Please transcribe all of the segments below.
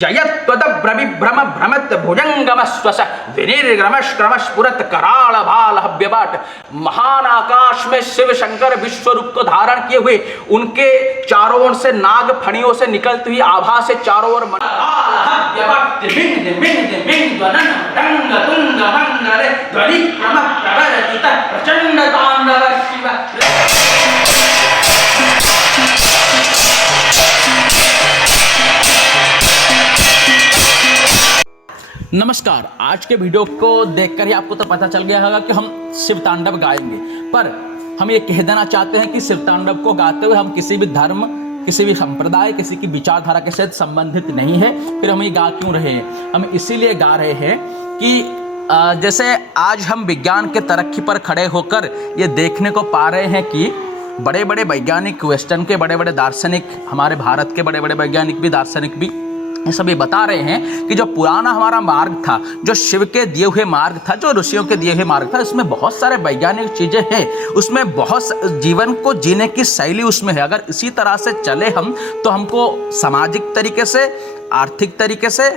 जयत्वदभ्रमिभ्रम भ्रमत भुजंगमस्वस विनिर्ग्रमश्क्रमस्फुरत कराल भाल हव्यबाट। महान आकाश में शिव शंकर विश्व रूप को धारण किए हुए उनके चारों ओर से नाग फणियों से निकलती हुई आभा से चारों ओर प्रचंड तांडव शिव। नमस्कार। आज के वीडियो को देखकर ही आपको तो पता चल गया होगा कि हम शिव तांडव गाएंगे, पर हम ये कह देना चाहते हैं कि शिव तांडव को गाते हुए हम किसी भी धर्म, किसी भी संप्रदाय, किसी की विचारधारा के साथ संबंधित नहीं है। फिर हम ये गा क्यों रहे हैं? हम इसीलिए गा रहे हैं कि जैसे आज हम विज्ञान के तरक्की पर खड़े होकर ये देखने को पा रहे हैं कि बड़े बड़े वैज्ञानिक, वेस्टर्न के बड़े बड़े दार्शनिक, हमारे भारत के बड़े बड़े वैज्ञानिक भी, दार्शनिक भी, ये सभी बता रहे हैं कि जो पुराना हमारा मार्ग था, जो शिव के दिए हुए मार्ग था, जो ऋषियों के दिए हुए मार्ग था, उसमें बहुत सारे वैज्ञानिक चीजें हैं, उसमें बहुत जीवन को जीने की शैली उसमें है। अगर इसी तरह से चले हम तो हमको सामाजिक तरीके से, आर्थिक तरीके से,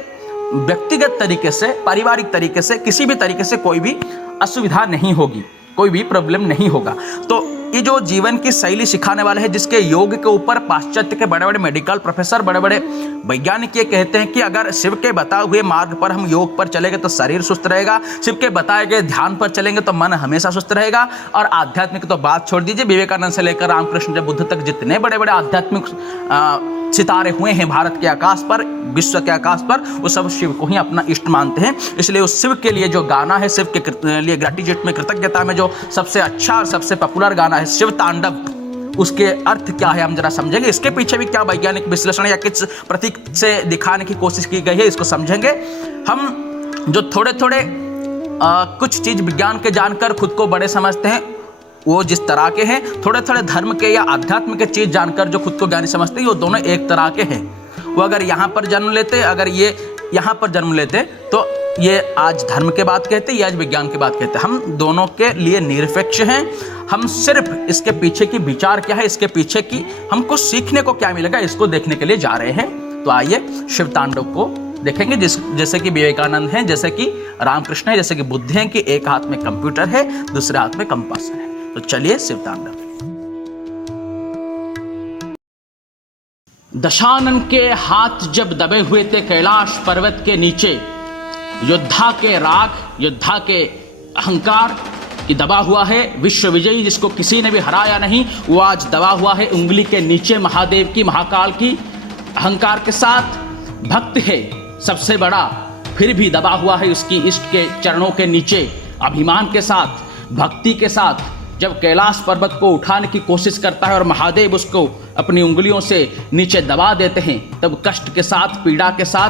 व्यक्तिगत तरीके से, पारिवारिक तरीके से, किसी भी तरीके से कोई भी असुविधा नहीं होगी, कोई भी प्रॉब्लम नहीं होगा। तो ये जो जीवन की शैली सिखाने वाले हैं, जिसके योग के ऊपर पाश्चात्य के बड़े बड़े मेडिकल प्रोफेसर, बड़े बड़े वैज्ञानिक ये कहते हैं कि अगर शिव के बताए हुए मार्ग पर हम योग पर चलेंगे तो शरीर सुस्त रहेगा, शिव के बताए गए ध्यान पर चलेंगे तो मन हमेशा सुस्त रहेगा। और आध्यात्मिक तो बात छोड़ दीजिए, विवेकानंद से लेकर रामकृष्ण जब बुद्ध तक जितने बड़े बड़े आध्यात्मिक सितारे हुए हैं भारत के आकाश पर, विश्व के आकाश पर, वो सब शिव को ही अपना इष्ट मानते हैं। इसलिए उस शिव के लिए जो गाना है, शिव के लिए ग्रेटिट्यूड में, कृतज्ञता में जो सबसे अच्छा और सबसे पॉपुलर गाना है शिव तांडव, उसके अर्थ क्या है हम जरा समझेंगे। इसके पीछे भी क्या वैज्ञानिक विश्लेषण या किस प्रतीक से दिखाने की कोशिश की गई है, इसको समझेंगे। हम जो थोड़े थोड़े कुछ चीज विज्ञान के जानकर खुद को बड़े समझते हैं, वो जिस तरह के हैं, थोड़े थोड़े धर्म के या आध्यात्म के चीज जानकर जो खुद को ज्ञानी समझते हैं, वो दोनों एक तरह के हैं। वो अगर यहाँ पर जन्म लेते, अगर ये यहाँ पर जन्म लेते तो ये आज धर्म के बात कहते, ये आज विज्ञान की बात कहते। हम दोनों के लिए निरपेक्ष हैं। हम सिर्फ इसके पीछे की विचार क्या है, इसके पीछे की हमको सीखने को क्या मिलेगा, इसको देखने के लिए जा रहे हैं। तो आइए शिव तांडव को देखेंगे। जैसे कि विवेकानंद हैं, जैसे कि रामकृष्ण है, जैसे कि बुद्ध हैं कि एक हाथ में कंप्यूटर है, दूसरे हाथ में कंपास है। तो चलिए शिव तांडव। दशानन के हाथ जब दबे हुए थे कैलाश पर्वत के नीचे, योद्धा के राग, योद्धा के अहंकार की दबा हुआ है। विश्व विजयी जिसको किसी ने भी हराया नहीं, वो आज दबा हुआ है उंगली के नीचे महादेव की, महाकाल की, अहंकार के साथ। भक्त है सबसे बड़ा, फिर भी दबा हुआ है उसकी इष्ट के चरणों के नीचे। अभिमान के साथ, भक्ति के साथ जब कैलाश पर्वत को उठाने की कोशिश करता है और महादेव उसको अपनी उंगलियों से नीचे दबा देते हैं, तब कष्ट के साथ, पीड़ा के साथ,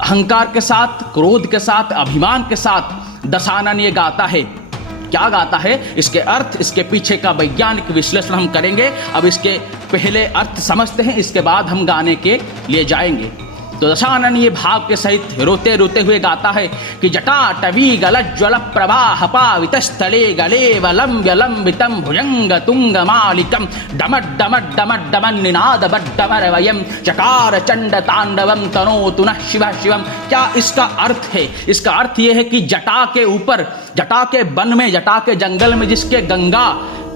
अहंकार के साथ, क्रोध के साथ, अभिमान के साथ दशानन ये गाता है। क्या गाता है, इसके अर्थ, इसके पीछे का वैज्ञानिक विश्लेषण हम करेंगे। अब इसके पहले अर्थ समझते हैं, इसके बाद हम गाने के लिए जाएंगे। तो दशानन ये भाव के सहित रोते रोते हुए गाता है कि जटा टवी गलज्ज्वल प्रवाह पावित स्थले गले वलम व्यलंबितम भुजंग तुंग मालिकम डमट डमट डमट डमन निनाद बड्डमर वयम चकार चंड तांडवम तनो तुनः शिव शिवम। क्या इसका अर्थ है? इसका अर्थ ये है कि जटा के ऊपर, जटा के वन में, जटा के जंगल में जिसके गंगा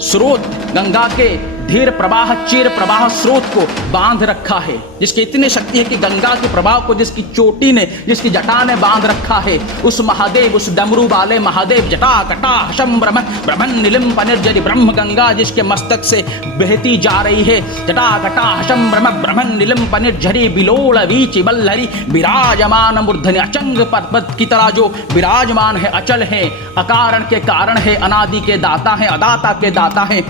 स्रोत, गंगा के धीर प्रवाह, चीर प्रवाह स्रोत को बांध रखा है, जिसकी इतनी शक्ति है कि गंगा के प्रभाव को जिसकी चोटी ने, जिसकी जटा ने बांध रखा है, उस महादेव, उस डमरू वाले महादेव, जटा कटा हशम ब्रह्म ब्रह्मन निलिम्प निर्जरी ब्रह्म गंगा जिसके मस्तक से बहती जा रही है। जटा कटा हशम ब्रह्म ब्रह्मन निलिम्प निर्जरी बिलोल वीचि बल्लरी विराजमान मूर्धनि अचंग पर्वत की तरह जो विराजमान है, अचल है, अकारण के कारण है, अनादि के दाता है, अदाता के दाता है।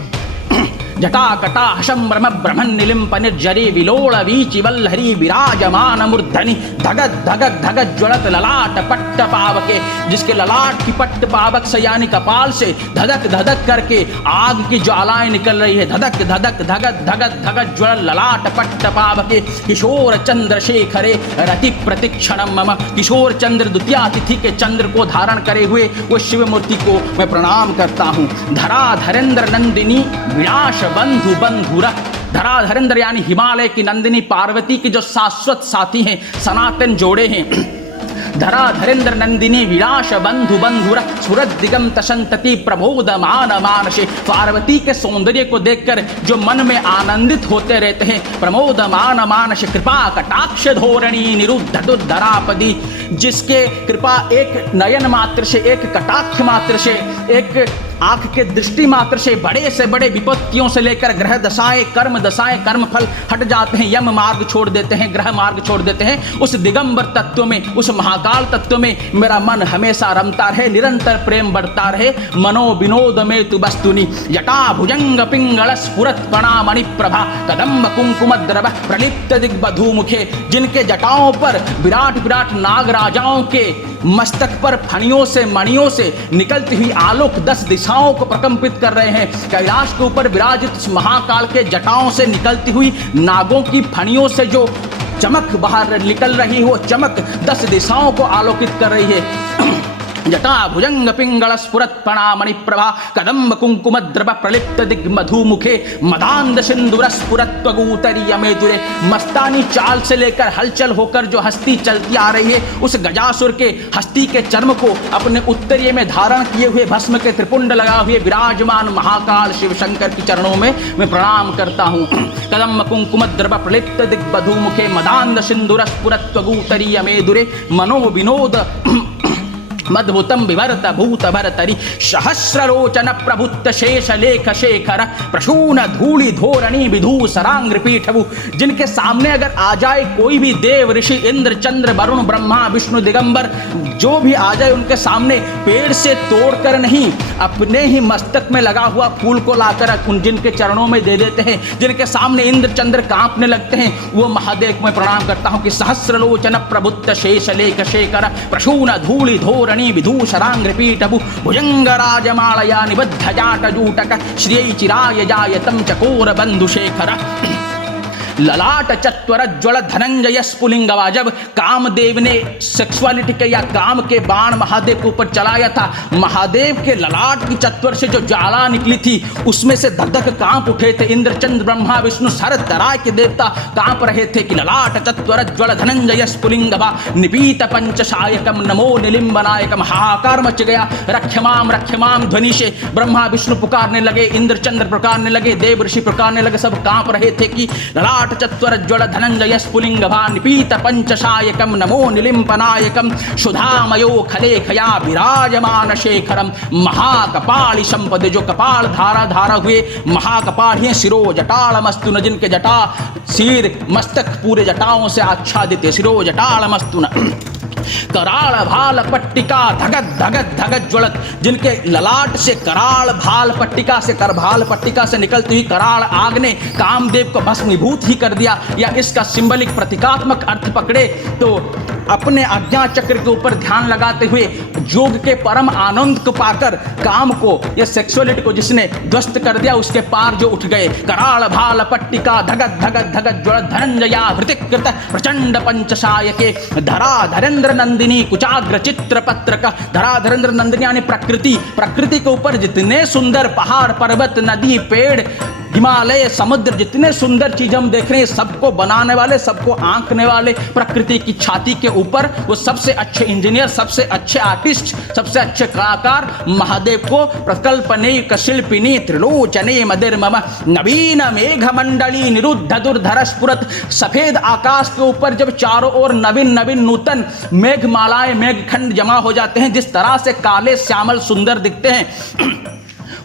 जटा कटा हशम ब्रह्म ब्रह्मन निलिम्प निर्जरी विलोल वीचि वल्लरी विराजमान मूर्धनि धगत धगत धगत ज्वलत ललाट पट्ट पावके, जिसके ललाट की पट्ट पावक से यानी कपाल से धधक धधक करके आग की ज्वालाएं निकल रही है। धधक धधक धगत धगत धगत ज्वल ललाट पट्ट पावके किशोर चंद्रशेखरे रति प्रतिक्षणम मम। किशोर चंद्र द्वितीया तिथि के चंद्र को धारण करे हुए वो शिव मूर्ति को मैं प्रणाम करता हूँ। धरा धरेंद्र नंदिनी विनाश बंधु बंधुरा धराधरेंद्र यानी हिमालय की नंदिनी पार्वती की जो शाश्वत साथी हैं, सनातन जोड़े हैं। धराधरेंद्र नंदिनी विलास बंधु बंधुर सुरत दिगंत संतति प्रबोधमान मानसे। पार्वती के सौंदर्य को देखकर जो मन में आनंदित होते रहते हैं। प्रमोदमान मानस कृपा कटाक्ष धोरणी निरुद्ध दुर्धरापदी, जिसके कृपा एक नयन मात्र से, एक कटाक्ष मात्र से, एक आंख के दृष्टि मात्र से बड़े विपत्तियों से लेकर ग्रह दशाएं, कर्म फल हट जाते हैं, यम मार्ग छोड़ देते हैं, ग्रह मार्ग छोड़ देते हैं। उस दिगंबर तत्व में, उस महाकाल तत्व में मेरा मन हमेशा रमता रहे, निरंतर प्रेम बढ़ता रहे। मनो विनोद में तु वस्तुनि जटा भुजंग पिंगल स्फुरत कणामणि प्रभा कदम्ब कुंकुम द्रव प्रलिप्त दिग्बधू मुखे, जिनके जटाओं पर विराट विराट नाग राजाओं के मस्तक पर फणियों से, मणियों से निकलती हुई आलोक 10 दिशाओं को प्रकंपित कर रहे हैं। कैलाश के ऊपर विराजित महाकाल के जटाओं से निकलती हुई नागों की फणियों से जो चमक बाहर निकल रही हो, चमक 10 दिशाओं को आलोकित कर रही है। जटा भुजंग पिंगल स्फुरत फणामणि प्रभा कदम्ब कुंकुम द्रव प्रलिप्त दिग्मधु मुखे मदांध सिंदूर स्फुरत त्वगूतरी अमेजुरे। मस्तानी चाल से लेकर हलचल होकर जो हस्ती चलती आ रही है, उस गजासुर के हस्ती के चर्म को अपने उत्तरीय में धारण किए हुए, भस्म के त्रिपुंड लगा हुए विराजमान महाकाल शिव शंकर के चरणों में मैं प्रणाम करता हूँ। कदम्ब कुंकुम द्रव प्रलिप्त दिग्मधु मुखे मदांध सिंदूर स्फुरत त्वगूतरी अमेजुरे। मनो विनोद मद्भुतम विभरत भूत भरतरी सहस्रलोचन प्रभुत्त शेष लेख शेखर प्रसून धूलि धोरणी विधु सरांग्र पीठभु, जिनके सामने अगर आ जाए कोई भी देव, ऋषि, इंद्र, चंद्र, वरुण, ब्रह्मा, विष्णु, दिगंबर, जो भी आ जाए उनके सामने पेड़ से तोड़कर नहीं, अपने ही मस्तक में लगा हुआ फूल को लाकर उन जिनके चरणों में दे देते हैं, जिनके सामने इंद्र चंद्र कांपने लगते हैं, वो महादेव को मैं प्रणाम करता हूँ कि सहस्रलोचन प्रभुत्त शेष लेख शेखर प्रसून धूलि धोरणी विधूषरांग्रपीठभु भुजंग राजमालया निबद्ध जाटजूटक श्रियै चिराय जायतं चकोर बंधुशेखर। ललाट चत्वर ज्वल धनंजय स्फुलिंगवा। जब कामदेव ने सेक्सुअलिटी के या काम के बाण महादेव के ऊपर चलाया था, महादेव के ललाट की चत्वर से जो ज्वाला निकली थी उसमें से धक धक कांप उठे थे। इंद्र चंद्र ब्रह्मा विष्णु सर तराय के देवता कांप रहे थे कि ललाट चत्वर ज्वल धनंजय स्फुलिंगवा निपीत पंचशायकम नमो निलिंबनायकम। हाहाकार मच गया। रक्षमाम ध्वनि से ब्रह्मा विष्णु पुकारने लगे, इंद्र चंद्र पुकारने लगे, देव ऋषि पुकारने लगे, सब कांप रहे थे कि ललाट चत्वर ज्वल धनंजय स्फुलिंगभा निपीत पंचशायकम नमो निलिंपनायकम सुधामयो खलेखया विराजमान शेखरम। महाकपाली संपद, जो कपाल धारा हुए महाकपाल हैं, शिरो जटाल मस्तुन, जिनके जटा सिर मस्तक पूरे जटाओं से आच्छादित है, शिरो जटाल मस्तुन। कराल भाल पट्टिका धगत धगत धगत ज्वलत, जिनके ललाट से कराल भाल पट्टिका से, करभाल पट्टिका से निकलती हुई कराल आग ने कामदेव को भस्मीभूत ही कर दिया। या इसका सिंबलिक प्रतीकात्मक अर्थ पकड़े तो अपने आज्ञा चक्र के ऊपर ध्यान लगाते हुए योग के परम आनंद को पाकर काम को या सेक्सुअलिटी को जिसने ध्वस्त कर दिया, उसके पार जो उठ गए। कराल भाल पट्टिका धगत धगत धगत ज्वलत धनंजया हृतिकृत प्रचंड पंचशायके धराधरेंद्र नंदिनी कुचाग्र चित्र पत्र का। धराधरेंद्र नंदिनी यानी प्रकृति, प्रकृति के ऊपर जितने सुंदर पहाड़ पर्वत नदी पेड़ हिमालय समुद्र, जितने सुंदर चीज हम देख रहे हैं, सबको बनाने वाले, सबको आंकने वाले, प्रकृति की छाती के ऊपर वो सबसे अच्छे इंजीनियर, सबसे अच्छे आर्टिस्ट, सबसे अच्छे कलाकार महादेव को प्रकल्पने शिल्पिनी त्रिलोचने मदिर मम नवीन मेघ मंडली निरुद्ध दुर्धर स्फुरत। सफेद आकाश के ऊपर जब चारों ओर नवीन नवीन नूतन मेघमालाएं, मेघखंड जमा हो जाते हैं, जिस तरह से काले श्यामल सुंदर दिखते हैं,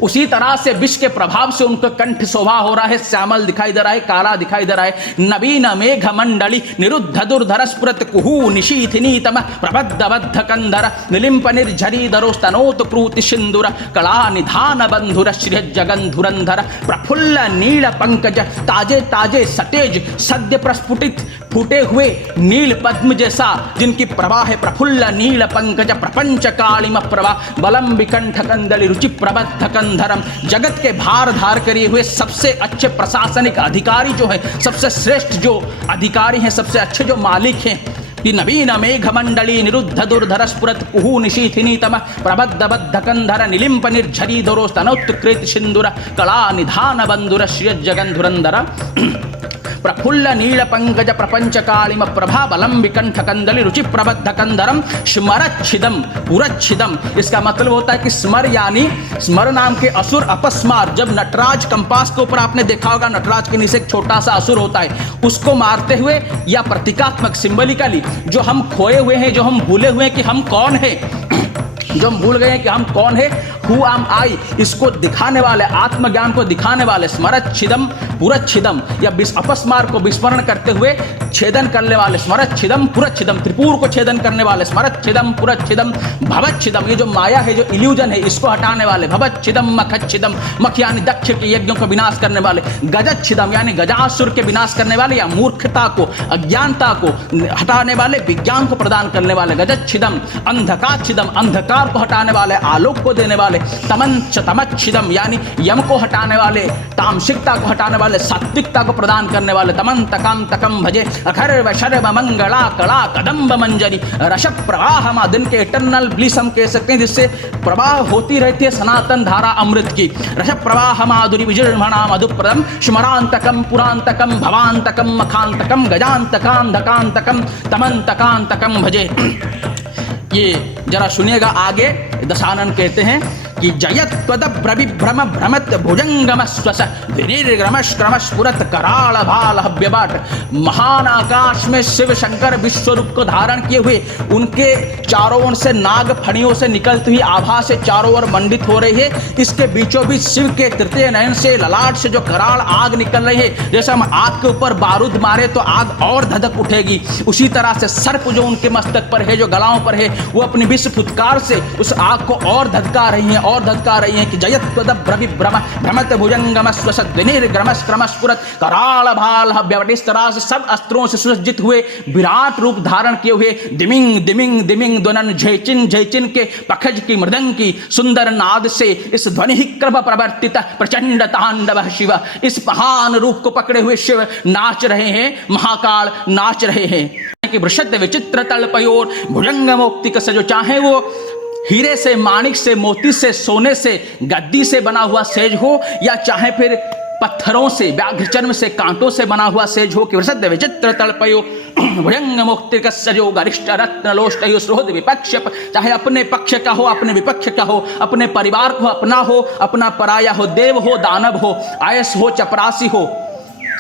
उसी तरह से विष के प्रभाव से उनका कंठ शोभा हो रहा है, श्यामल दिखाई दे रहा है, काला दिखाई दे रहा है। नवीन मेघ मंडली निरुद्ध दुर्धर स्फुरत कुहू निशीथिनीतम प्रबद्ध बद्ध कंधर निलिंप निर्झरी दरोस्तनोत क्रूति सिंदूर कला निधान बंधुर श्री जगंधुरंधर प्रफुल्ल नील पंकज ताजे ताजे सतेज सद्य प्रस्फुटित फूटे हुए नील पद्म जैसा जिनकी प्रभा है। प्रफुल्ल नील पंकज प्रपंच कालिम प्रभा बलम विकंठ कंदली रुचि प्रबद्ध कंधरम। जगत के भार धार करिए हुए सबसे अच्छे प्रशासनिक अधिकारी जो है, सबसे श्रेष्ठ जो अधिकारी हैं, सबसे अच्छे जो मालिक हैं, कि नवीन मेघ मंडली निरुद्ध दुर्धर स्फुरत कुहू निशीथिनी तम प्रबद्ध बद्ध कंधर निलिंप निर्झरी धरो स्तनोत्कृत सिंदूर कला निधान बंधुर श्रिय जगंधुरंधर प्रफुल्ल नील पंकज प्रपंच कालिम प्रभा बलम विकंठ कंदली रुचि प्रबद्ध कंधरम स्मरच्छिदम पुरच्छिदम। इसका मतलब होता है कि स्मर यानी स्मर नाम के असुर अपस्मार। जब नटराज कंपास के ऊपर आपने देखा होगा, नटराज के नीचे एक छोटा सा असुर होता है, उसको मारते हुए या प्रतीकात्मक सिंबलिकली जो हम खोए हुए हैं, जो हम भूले हुए हैं कि हम कौन है, जो हम भूल गए हैं कि हम कौन है, हु एम आई, इसको दिखाने वाले, आत्मज्ञान को दिखाने वाले स्मरच्छिदम पुरच्छिदम या अपस्मार को विस्मरण करते हुए छेदन करने वाले स्मरच्छिदम पुरच्छिदम, त्रिपुर को छेदन करने वाले स्मरच्छिदम पुरच्छिदम भवच्छिदम। ये जो माया है, जो इल्यूजन है, इसको हटाने वाले भवच्छिदम मखच्छिदम, मख यानी दक्ष के यज्ञों को विनाश करने वाले, गजच्छिदम यानी गजासुर के विनाश करने वाले या मूर्खता को, अज्ञानता को हटाने वाले, विज्ञान को प्रदान करने वाले गजच्छिदम, अंधकारच्छिदम अंधकार को हटाने वाले, आलोक को देने वाले, तमंच तमच्छिदम यानी यम को हटाने वाले, तामसिकता को हटाने वाले, सात्विकता को प्रदान करने वाले, तमन तकम तकम भजे अखर्व शर्व मंगला कला कदम्ब मंजरी रस प्रवाह दिन के इटर्नल ब्लिस हम कह सकते हैं, जिससे प्रवाह होती रहती है सनातन धारा अमृत की। रस प्रवाह माधुरी विजृंभणा मधुप्रदम स्मरांतकम पुरांतकम भवांतकम मखांतकम गजांतकांधकांतकम तमंतकांतकम भजे। ये जरा सुनिएगा आगे, दशानन कहते हैं कि जयत्वद प्रविभ्रम भ्रमत भुजंगम स्वस विनिर्ग्रमश क्रमश पुरत कराल भाल हव्यबाट। महान आकाश में शिव शंकर विश्व रूप को धारण किए हुए, उनके चारों ओर से नाग फणियों से निकलती हुई आभा से चारों ओर मंडित हो रही है। इसके बीचों बीच शिव के तृतीय नयन से, ललाट से जो कराल आग निकल रही है, जैसे हम आग के ऊपर बारूद मारे तो आग और धधक उठेगी, उसी तरह से सर्प जो उनके मस्तक पर है, जो गलाओं पर है, वो अपनी विश्व फुत्कार से उस आग को और धधका रही है और धधका रही है कि जयत्वद भ्रम भ्रमत भुजंगम स्वसत विनिर्ग्रमश क्रमश पुरत कराल भाल हव्यबाट। इस तरह से सब अस्त्रों से सुसज्जित हुए, विराट रूप धारण किए हुए, दिमिंग दिमिंग दिमिंग ध्वनन झैचिन झैचिन के पखज की मृदंग की सुंदर नाद से इस ध्वनि क्रम प्रवर्तित प्रचंड तांडव शिव, इस महान रूप को पकड़े हुए शिव नाच रहे हैं, महाकाल नाच रहे हैं कि वृषद विचित्र तलपयोर भुजंग मोक्तिक से, जो चाहे वो हीरे से, माणिक से, मोती से, सोने से, गद्दी से बना हुआ सेज हो, या चाहे फिर पत्थरों से, व्याघ्र चर्म से, कांटों से बना हुआ सेज हो, कि वृषद विचित्र तलपयो भुजंग मोक्तिक सजो गरिष्ठ रत्न लोष्टयो सुहृद विपक्ष, चाहे अपने पक्ष का हो, अपने विपक्ष का हो, अपने परिवार को अपना हो, अपना पराया हो, देव हो, दानव हो, आयस हो, चपरासी हो,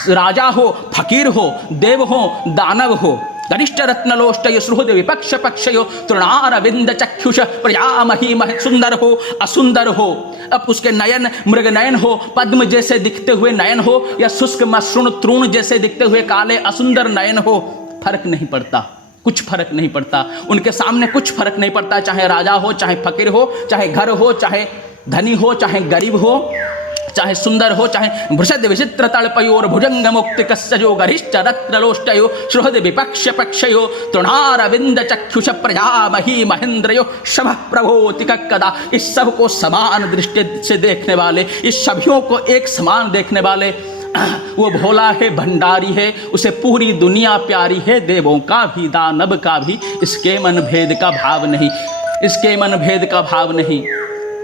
राजा हो, फकीर हो, देव हो, दानव हो, गरिष्ठ रत्नलोष्टय सुहृद विपक्ष पक्षयो तृणारविंद चक्षुष प्रजामही मह, सुंदर हो असुंदर हो, अब उसके नयन मृग नयन हो, पद्म जैसे दिखते हुए नयन हो, या शुष्क मसृण तृण जैसे दिखते हुए काले असुंदर नयन हो, फर्क नहीं पड़ता, कुछ फर्क नहीं पड़ता उनके सामने, कुछ फर्क नहीं पड़ता, चाहे राजा हो, चाहे फकीर हो, चाहे घर हो, चाहे धनी हो, चाहे गरीब हो, चाहे सुंदर हो, चाहे वृषद विचित्र तलपयोर भुजंग मुक्तिक सजो गरिष्ठ रत्नलोष्टयो सुहृद विपक्ष पक्षयो तृणारविंद चक्षुष प्रजामही महेंद्रयो शभ प्रभोतिक कदा। इस सब को समान दृष्टि से देखने वाले, इस सभियों को एक समान देखने वाले, वो भोला है, भंडारी है, उसे पूरी दुनिया प्यारी है, देवों का भी दानव का भी इसके मन भेद का भाव नहीं, इसके मन भेद का भाव नहीं।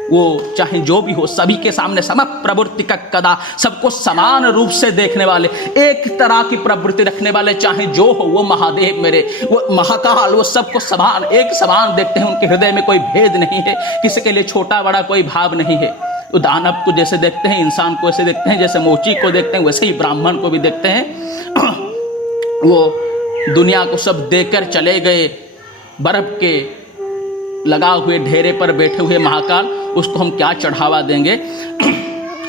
वो चाहे जो भी हो, सभी के सामने सम प्रवृत्ति का कदा, सबको समान रूप से देखने वाले, एक तरह की प्रवृत्ति रखने वाले, चाहे जो हो, वो महादेव मेरे, वो महाकाल, वो सबको समान, एक समान देखते हैं, उनके हृदय में कोई भेद नहीं है, किसी के लिए छोटा बड़ा कोई भाव नहीं है। वो दानव को जैसे देखते हैं, इंसान को ऐसे देखते हैं, जैसे मोची को देखते हैं, वैसे ही ब्राह्मण को भी देखते हैं। वो दुनिया को सब देकर चले गए, बर्फ के लगा हुए ढेरे पर बैठे हुए महाकाल, उसको हम क्या चढ़ावा देंगे।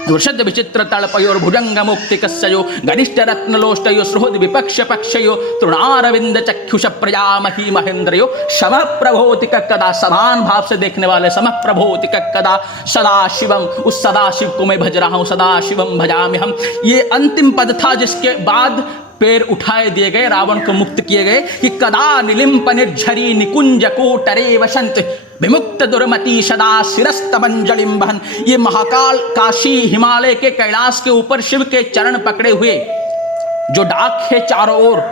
वृषद विचित्र तलपयोर भुजंग मुक्तिक सजो गरिष्ठ रत्नलोष्टयो सुहृद विपक्ष पक्षयो तृणारविंद चक्षुष प्रजामही महेंद्रयो शम प्रभोतिक कदा, समान भाव से देखने वाले, सम प्रभोतिक कदा सदाशिवम, उस सदाशिव को मैं भज रहा हूँ, सदाशिवम भजामि हम। ये अंतिम पद था जिसके बाद पैर उठाए दिए गए, रावण को मुक्त किए गए कि कदा निलिंप निर्झरी निकुंज कोटरे वसंत विमुक्त दुर्मति सदा शिरस्तमंजलिम बहन। ये महाकाल काशी हिमालय के कैलाश के ऊपर शिव के चरण पकड़े हुए जो डाक है चारों ओर,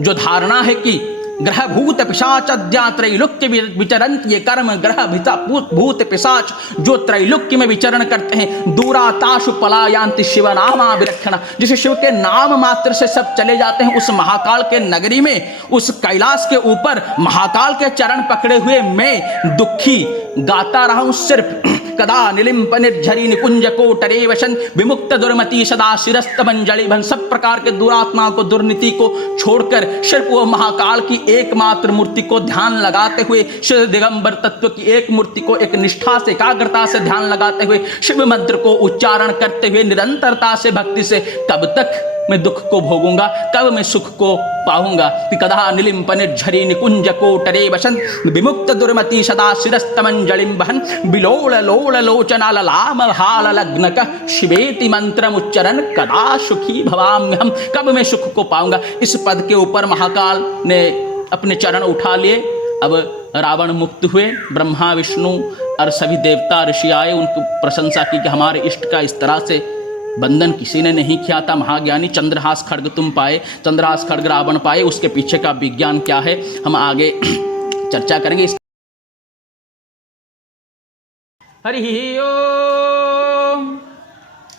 जो धारणा है कि ग्रह भूत पिशाच त्रैलोक्य विचरंत, ये कर्म ग्रह भूत पिशाच जो त्रैलोक्य में विचरण करते हैं, दूराताशु पलायांति शिव नामा विलक्षणा, जिसे शिव के नाम मात्र से सब चले जाते हैं। उस महाकाल के नगरी में, उस कैलाश के ऊपर महाकाल के चरण पकड़े हुए मैं दुखी गाता रहा हूं सिर्फ। कदा निलिम्प निर्झरी निकुंज कोटरे वशन, विमुक्त दुर्मति सदा शिरस्त मंजलि भन। सब प्रकार के दुरात्माओं को, दुर्नीति को छोड़कर सिर्फ वो महाकाल की एकमात्र मूर्ति को ध्यान लगाते हुए, शिव दिगंबर तत्व की एक मूर्ति को एक निष्ठा से, एकाग्रता से ध्यान लगाते हुए, शिव मंत्र को उच्चारण करते हुए निरंतरता से, भक्ति से, तब तक मैं दुख को भोगूंगा, कब मैं सुख को पाऊंगा। कदा निलिम्प निर्झरी निकुंज कोटरे वसन, विमुक्त दुर्मति सदा शिरस्तमंजलिम बहन, बिलोल लोल लोचना ललाम हाल लग्नक, शिवेति मंत्रम उच्चरण कदा सुखी भवाम्यहम, कब मैं सुख को पाऊंगा। इस पद के ऊपर महाकाल ने अपने चरण उठा लिए। अब रावण मुक्त हुए, ब्रह्मा विष्णु और सभी देवता ऋषि आए, उनकी प्रशंसा की कि हमारे इष्ट का इस तरह से बंधन किसी ने नहीं किया था। महाज्ञानी, चंद्रहास खड्ग तुम पाए, चंद्रहास खड्ग रावण पाए, उसके पीछे का विज्ञान क्या है हम आगे चर्चा करेंगे। हरि ओम।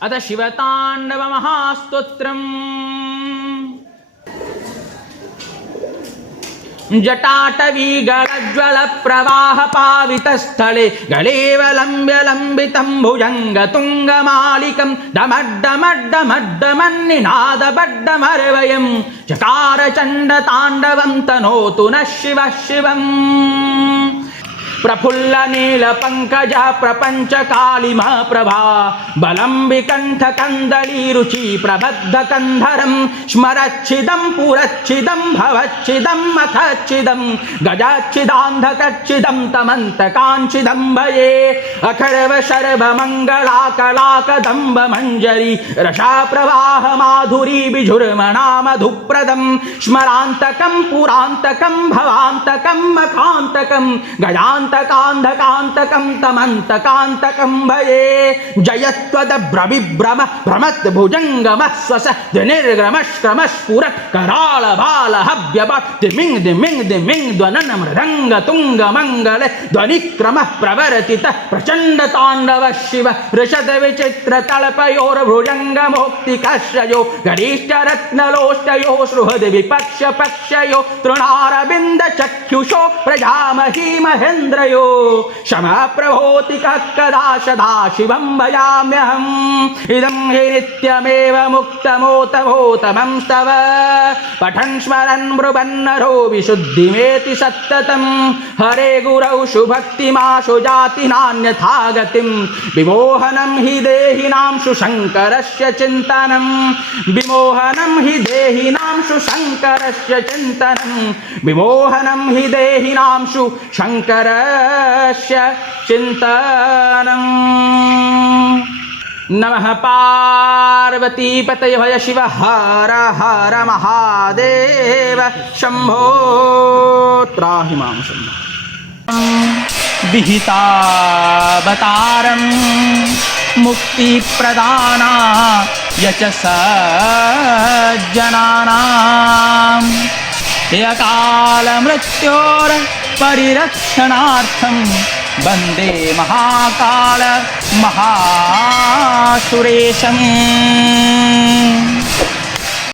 अथ शिवतांडव महास्तोत्रम्। जटाटवी गलज्वल प्रवाह पावित स्थले, गलेव लंब्य लंबितं भुजंग तुंग मालिकं, डमड्डमड्डमड्डमन्निनाद बड्डमर्वयं, चकार चंड तांडवं तनोतु नः शिवः शिवम्। प्रफुल्ल नील पंकज प्रपंच कालिमा प्रभा, बलं विकंठ कंदली रुचि प्रबद्ध कंधरं, स्मरच्छिदं पुरच्छिदं भवच्छिदं मखच्छिदं, गजाच्छिदान्धकच्छिदं तमन्तकाञ्छिदं भये, अखर्व शर्व मंगला कलाकदम्ब मंजरी, रसा प्रवाह माधुरी बिझुर्मणा मधुप्रदं, स्मरान्तकं पुरान्तकं भवान्तकं मखान्तकं, गजान्तकान्धकान्तकं तमन्तकान्तकं भये, जयत्वदभ्रविभ्रम भ्रमत् भुजङ्गमस्वस निर्गमश्क्रमस्फुरत् कराल बाल हव्यप, दिमिंग दिमिंग दिमिंग ध्वनन मृदंग तुंग मंगल, ध्वनिक्रमः प्रवर्तितः प्रचंड तांडव शिव, ऋषद विचित्र तलपयोर्भुजंग मोक्तिकर्षयो, गरिष्ठ रत्नलोष्टयो सुहृद विपक्ष पक्षयो, तृणारविंद चक्षुषो प्रजामही महेन्द्रयो, क्षमा प्रभोति कदा सदा शिवं भजाम्यहम्, इदं हि नित्यमेव मुक्तमोतमोतमं स्तव, पठन् स्मरन् ब्रुवन्नरो विशुद्धिमेति सत्ततं, हरे गुरौ सुभक्तिमाशु जाति नान्यथा गतिं, विमोहनं हि देहिनां शङ्करस्य चिन्तनं, विमोहनं हि देहिनां शङ्करस्य चिन्तनं, विमोहनं हि देहिनां शङ्करस्य चिन्तनं। नमः पार्वती पतये भय शिव हर हर महादेव शंभो त्राहि मां शंभो। विहितावतारं मुक्ति प्रदाना यच सज्जनानां, अकाल मृत्योर परिरक्षणार्थं वन्दे महाकाल महासुरेशम्।